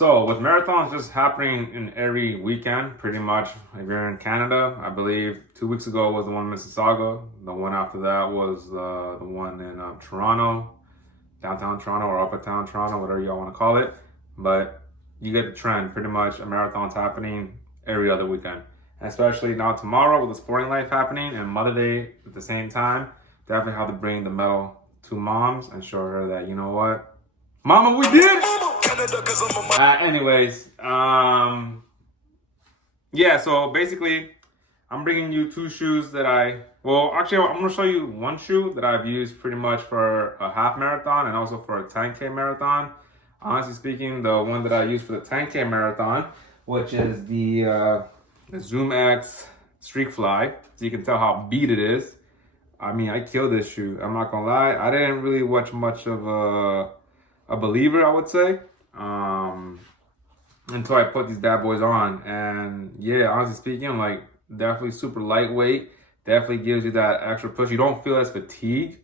So with marathons just happening in every weekend, pretty much. If you're in Canada, I believe 2 weeks ago was the one in Mississauga. The one after that was the one in Toronto, downtown Toronto or uptown Toronto, whatever y'all want to call it. But you get the trend. Pretty much a marathon's happening every other weekend. And especially now tomorrow with the sporting life happening and Mother Day at the same time, definitely have to bring the medal to moms and show her that, you know what, Mama, we did. Yeah, so basically, I'm bringing you two shoes that I'm going to show you one shoe that I've used pretty much for a half marathon and also for a 10K marathon. Honestly speaking, the one that I use for the 10K marathon, which is the ZoomX Streakfly. So you can tell how beat it is. I mean, I killed this shoe. I'm not going to lie. I didn't really watch much of a believer, I would say, until I put these bad boys on. And yeah, honestly speaking, like, definitely super lightweight, definitely gives you that extra push. You don't feel as fatigued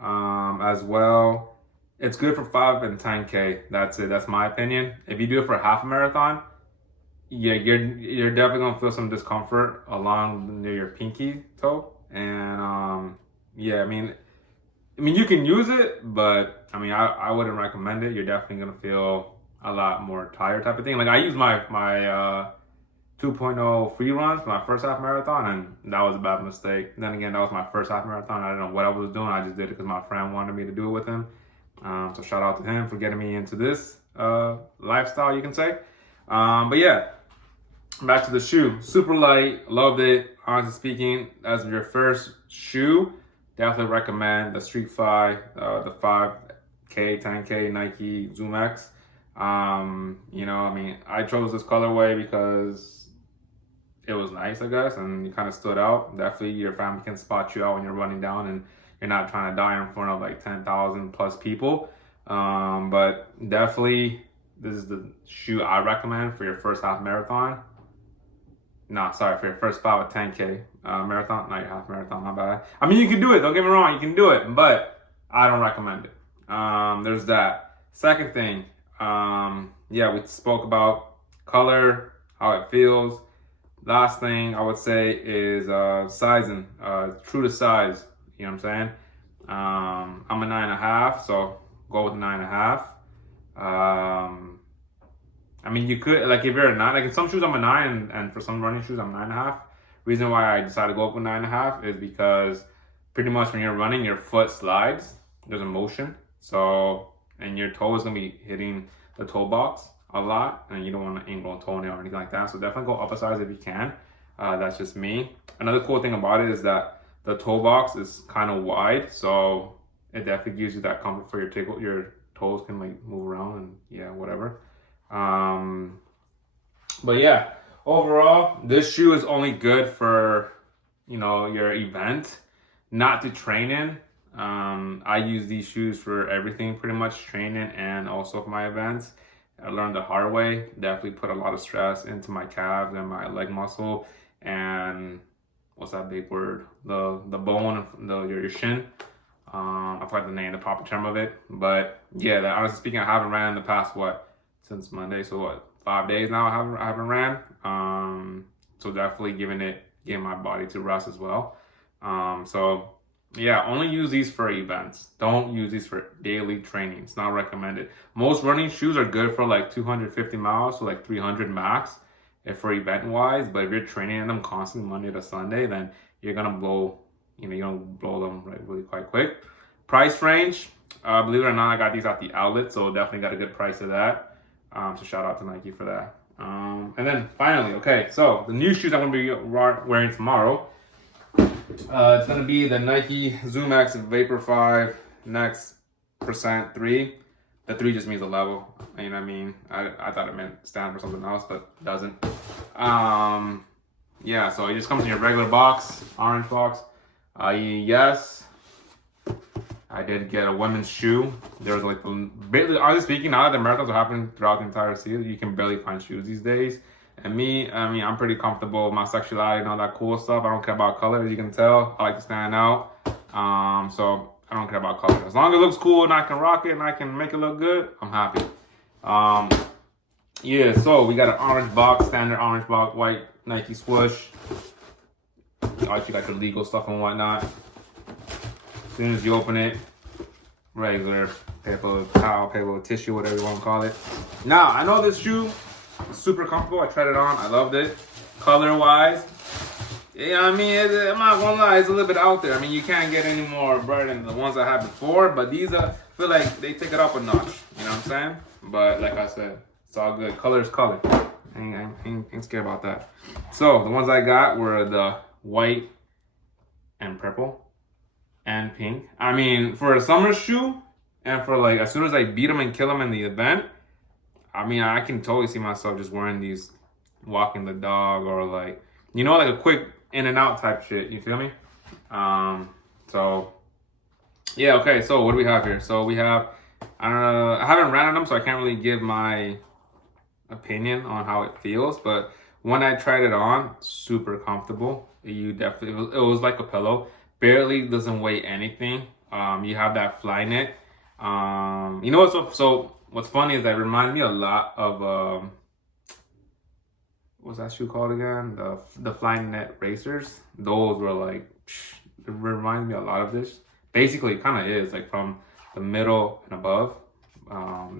as well. It's good for 5 and 10K. That's it. That's my opinion. If you do it for half a marathon, yeah, you're definitely gonna feel some discomfort along near your pinky toe. And yeah, I mean you can use it, but I mean I wouldn't recommend it. You're definitely gonna feel a lot more tired type of thing. Like I used my 2.0 free runs for my first half marathon, and that was a bad mistake. Then again, that was my first half marathon. I didn't know what I was doing. I just did it because my friend wanted me to do it with him. So shout out to him for getting me into this lifestyle, you can say. But yeah, back to the shoe. Super light, loved it. Honestly speaking, as your first shoe, definitely recommend the Streakfly, the 5K, 10K Nike ZoomX. You know, I mean, I chose this colorway because it was nice, I guess, and it kind of stood out. Definitely your family can spot you out when you're running down and you're not trying to die in front of like 10,000 plus people. But definitely this is the shoe I recommend for your first half marathon. For your first 5 or 10K marathon, not your half marathon, my bad. I mean, you can do it, don't get me wrong, you can do it, but I don't recommend it. There's that. Second thing, yeah, we spoke about color, how it feels. Last thing I would say is sizing, true to size, you know what I'm saying? I'm a 9.5, so go with 9.5. I mean, you could, like, if you're a 9, like in some shoes I'm a 9, and for some running shoes I'm 9.5. Reason why I decided to go up with 9.5 is because pretty much when you're running, your foot slides. There's a motion. So, and your toe is going to be hitting the toe box a lot, and you don't want to angle a toenail or anything like that. So definitely go up a size if you can. That's just me. Another cool thing about it is that the toe box is kind of wide, so it definitely gives you that comfort for your toes can like move around and yeah, whatever. But yeah, overall, this shoe is only good for, you know, your event, not to train in. I use these shoes for everything, pretty much training and also for my events. I learned the hard way. Definitely put a lot of stress into my calves and my leg muscle and what's that big word? The bone of your shin. I forgot the name, the proper term of it. But yeah, honestly speaking, I haven't ran in the past since Monday, so 5 days now I haven't ran. So definitely giving my body to rest as well. So yeah, only use these for events. Don't use these for daily training. It's not recommended. Most running shoes are good for like 250 miles, so like 300 max if for event wise. But if you're training in them constantly Monday to Sunday, then you're gonna blow them like really quite quick. Price range, believe it or not, I got these at the outlet, so definitely got a good price of that. So shout out to Nike for that. And then finally, okay, so the new shoes I'm gonna be wearing tomorrow. It's gonna be the Nike ZoomX Vaporfly Next % 3. The 3 just means a level. You know what I mean? I thought it meant stand for something else, but it doesn't. Yeah, so it just comes in your regular box, orange box. Yes, I did get a women's shoe. There was like, honestly speaking, now that the marathons are happening throughout the entire season, you can barely find shoes these days. And me, I mean, I'm pretty comfortable with my sexuality and all that cool stuff. I don't care about color, as you can tell. I like to stand out. So I don't care about color. As long as it looks cool and I can rock it and I can make it look good, I'm happy. Yeah, so we got an orange box, standard orange box, white Nike swoosh. Obviously got the legal stuff and whatnot. As soon as you open it, regular paper towel, paper tissue, whatever you want to call it. Now, I know this shoe is super comfortable. I tried it on. I loved it. Color-wise, yeah, I mean, I'm not gonna lie, it's a little bit out there. I mean, you can't get any more bright than the ones I had before, but these I feel like they take it up a notch. You know what I'm saying? But like I said, it's all good. Color is color. I ain't scared about that. So the ones I got were the white and purple and pink. I mean, for a summer shoe and for like as soon as I beat them and kill them in the event, I mean, I can totally see myself just wearing these, walking the dog, or like, you know, like a quick in and out type shit. You feel me? So yeah, okay. So what do we have here? So we have, I haven't ran on them, so I can't really give my opinion on how it feels. But when I tried it on, super comfortable. You definitely, it was like a pillow. Barely doesn't weigh anything. You have that fly knit. You know what's so what's funny is that it reminds me a lot of what's that shoe called again? The fly net racers. Those were like, it reminds me a lot of this. Basically, it kind of is like from the middle and above.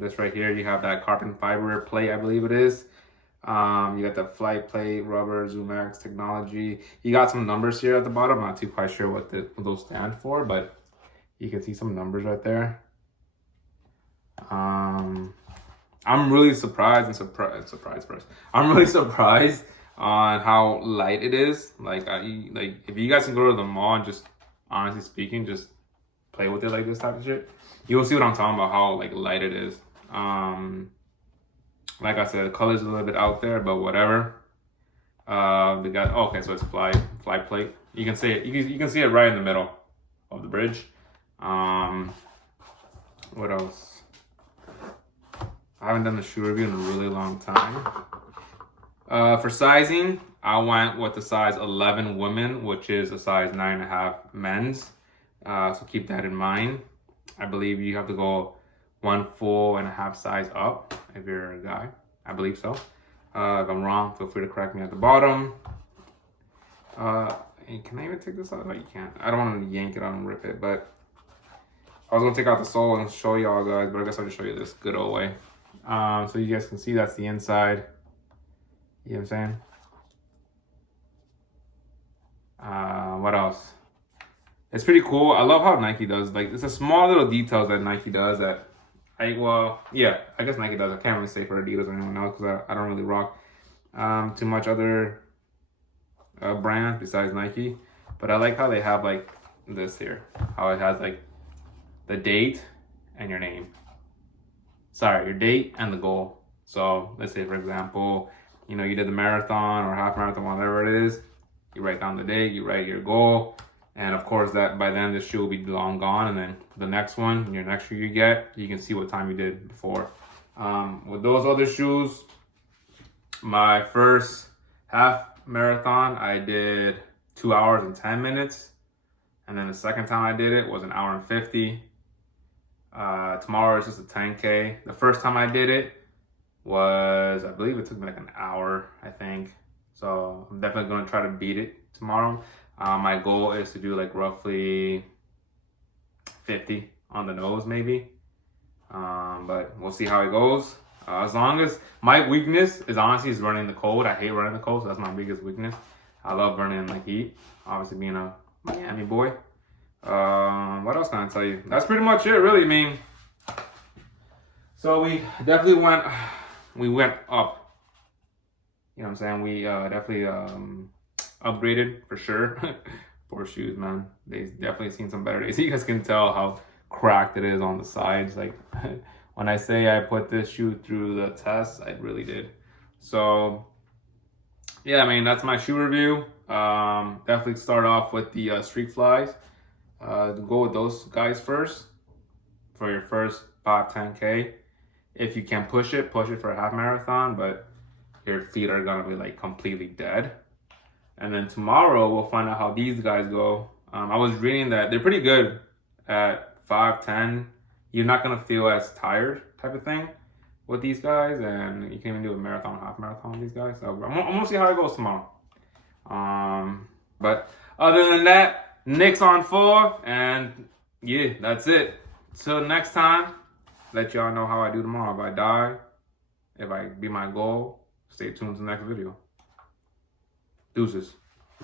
This right here, you have that carbon fiber plate, I believe it is. You got the flight plate, rubber, ZoomX technology. You got some numbers here at the bottom. I'm not too quite sure what those stand for, but you can see some numbers right there. I'm really surprised and surprised first. I'm really surprised on how light it is. Like, if you guys can go to the mall and just, honestly speaking, just play with it like this type of shit, you'll see what I'm talking about, how like light it is. Like I said, the color's a little bit out there, but whatever. They got, okay, so it's fly plate. You can see it. You can see it right in the middle of the bridge. What else? I haven't done the shoe review in a really long time. For sizing, I went with the size 11 women, which is a size 9.5 men's. So keep that in mind. I believe you have to go 1.5 size up if you're a guy. I believe so. If I'm wrong, feel free to correct me at the bottom. Can I even take this out? No, you can't. I don't want to yank it out and rip it, but I was gonna take out the sole and show y'all guys, but I guess I'll just show you this good old way. So you guys can see that's the inside. You know what I'm saying? What else? It's pretty cool. I love how Nike does. Like, it's a small little details that Nike does that I guess Nike does. I can't really say for Adidas or anyone else because I don't really rock too much other brands besides Nike. But I like how they have like this here. How it has like the date and your name. Sorry, your date and the goal. So let's say, for example, you know, you did the marathon or half marathon, whatever it is. You write down the date, you write your goal. And of course, that by then this shoe will be long gone. And then for the next one, your next shoe you get, you can see what time you did before. With those other shoes, my first half marathon, I did 2 hours and 10 minutes. And then the second time I did it was 1 hour and 50. Tomorrow is just a 10K. The first time I did it was, I believe it took me like an hour, I think. So I'm definitely going to try to beat it tomorrow. My goal is to do like roughly 50 on the nose maybe. But we'll see how it goes. As long as my weakness is honestly is running the cold. I hate running the cold, so that's my biggest weakness. I love running in the heat. Obviously being a Miami boy. What else can I tell you? That's pretty much it, really. I mean, so we definitely went up. You know what I'm saying? We definitely upgraded for sure. Poor shoes, man. They definitely seen some better days. You guys can tell how cracked it is on the sides. Like when I say I put this shoe through the test, I really did. So yeah, I mean, that's my shoe review. Definitely start off with the Streak Flies. Go with those guys first for your first 5-10K. If you can push it for a half marathon, but your feet are gonna be like completely dead. And then tomorrow we'll find out how these guys go. I was reading that they're pretty good at 5-10. You're not gonna feel as tired type of thing. with these guys, and you can even do a marathon, half marathon with these guys. So I'm gonna see how it goes tomorrow. But other than that, Nick's on 4, and yeah, that's it. Till next time, let y'all know how I do tomorrow. If I die, if I beat my goal, stay tuned to the next video. Deuces.